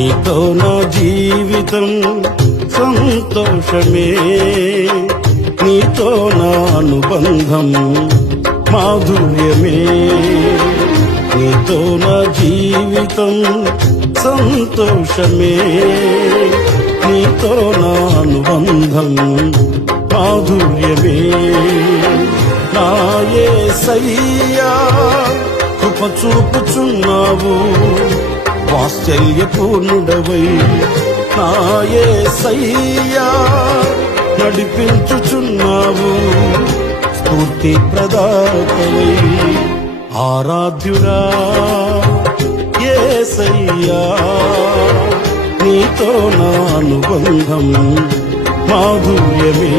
నీతో నా జీవితం సంతోషమే, నీతో నా అనుబంధం మాధుర్యమే. నీతో నా జీవితం సంతోషమే, నీతో నా అనుబంధం మాధుర్యమే. నా యేసయ్యా కృప చూపుచున్నావు, వాత్సల్యపూర్ణుడవై. నా యేసయ్యా నడిపించుచున్నావు, స్ఫూర్తి ప్రదాతవై. ఆరాధ్యుడా యేసయ్యా, నీతో నా అనుబంధం మాధుర్యమే.